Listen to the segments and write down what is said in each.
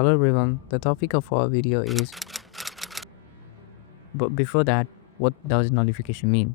Hello everyone, the topic of our video is, but before that, what does nullification mean?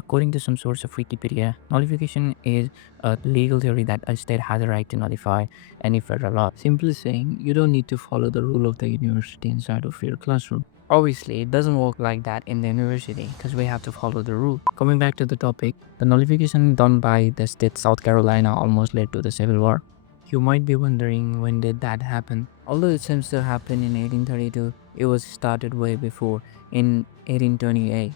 According to some source of Wikipedia, nullification is a legal theory that a state has a right to nullify any federal law. Simply saying, you don't need to follow the rule of the university inside of your classroom. Obviously, it doesn't work like that in the university because we have to follow the rule. Coming back to the topic, the nullification done by the state South Carolina almost led to the Civil War. You might be wondering, when did that happen? Although it seems to happen in 1832, it was started way before, in 1828.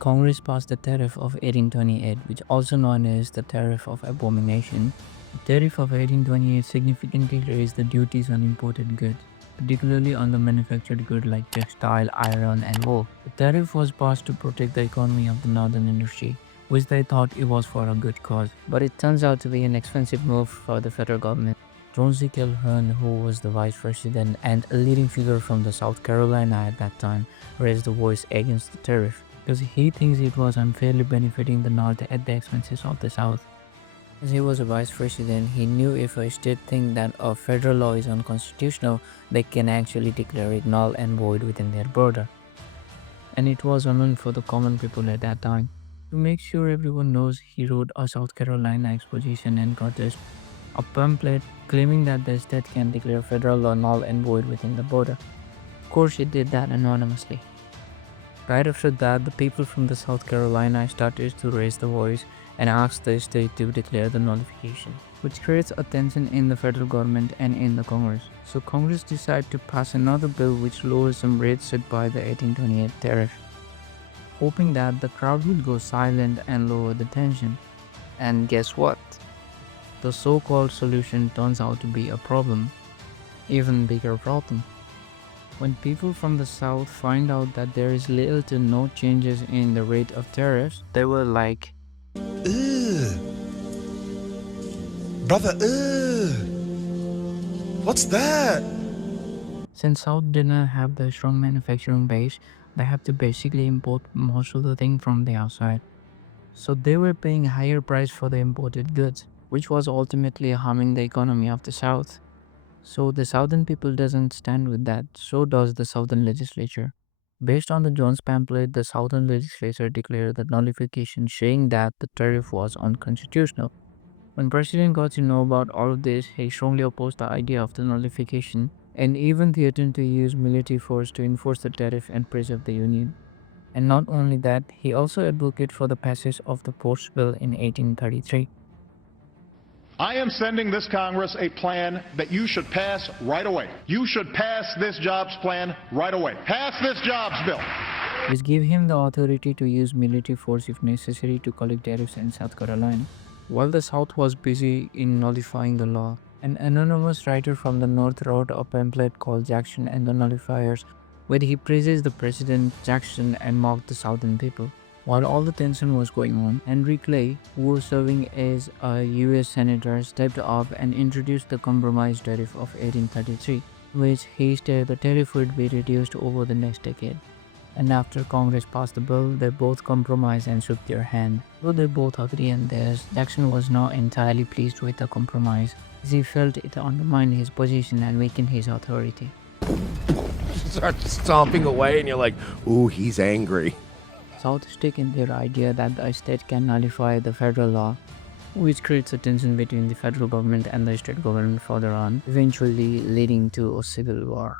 Congress passed the Tariff of 1828, which also known as the Tariff of Abomination. The Tariff of 1828 significantly raised the duties on imported goods, particularly on the manufactured goods like textile, iron, and wool. The tariff was passed to protect the economy of the northern industry, which they thought it was for a good cause. But it turns out to be an expensive move for the federal government. John C. Calhoun, who was the vice president and a leading figure from the South Carolina at that time, raised the voice against the tariff because he thinks it was unfairly benefiting the North at the expenses of the South. As he was a vice president, he knew if a state thinks that a federal law is unconstitutional, they can actually declare it null and void within their border. And it was unknown for the common people at that time. To make sure everyone knows, he wrote a South Carolina exposition and protest, a pamphlet claiming that the state can declare federal law null and void within the border. Of course, he did that anonymously. Right after that, the people from the South Carolina started to raise the voice and ask the state to declare the nullification, which creates a tension in the federal government and in the Congress. So Congress decided to pass another bill which lowers some rates set by the 1828 tariff, hoping that the crowd will go silent and lower the tension. And guess what? The so-called solution turns out to be a problem, even bigger problem. When people from the South find out that there is little to no changes in the rate of tariffs, they were like, Ugh. Brother, ugh. What's that? since South didn't have the strong manufacturing base, they have to basically import most of the thing from the outside. So they were paying higher price for the imported goods, which was ultimately harming the economy of the South. So the Southern people doesn't stand with that, so does the Southern legislature. Based on the Jones pamphlet, the Southern legislature declared the nullification, saying that the tariff was unconstitutional. When President got to know about all of this, he strongly opposed the idea of the nullification and even threatened to use military force to enforce the tariff and preserve the Union. And not only that, he also advocated for the passage of the Ports Bill in 1833. I am sending this Congress a plan that you should pass right away. You should pass this jobs plan right away. Pass this jobs bill. Which gave him the authority to use military force if necessary to collect tariffs in South Carolina. While the South was busy in nullifying the law, an anonymous writer from the North wrote a pamphlet called Jackson and the Nullifiers, where he praises the President Jackson and mocked the Southern people. While all the tension was going on, Henry Clay, who was serving as a US Senator, stepped up and introduced the Compromise Tariff of 1833, which he said the tariff would be reduced over the next decade. And after Congress passed the bill, they both compromised and shook their hand. Though they both agreed on this, Jackson was not entirely pleased with the compromise, as he felt it undermined his position and weakened his authority. Start stomping away and you're like, ooh, he's angry. South stick in their idea that the state can nullify the federal law, which creates a tension between the federal government and the state government further on, eventually leading to a civil war.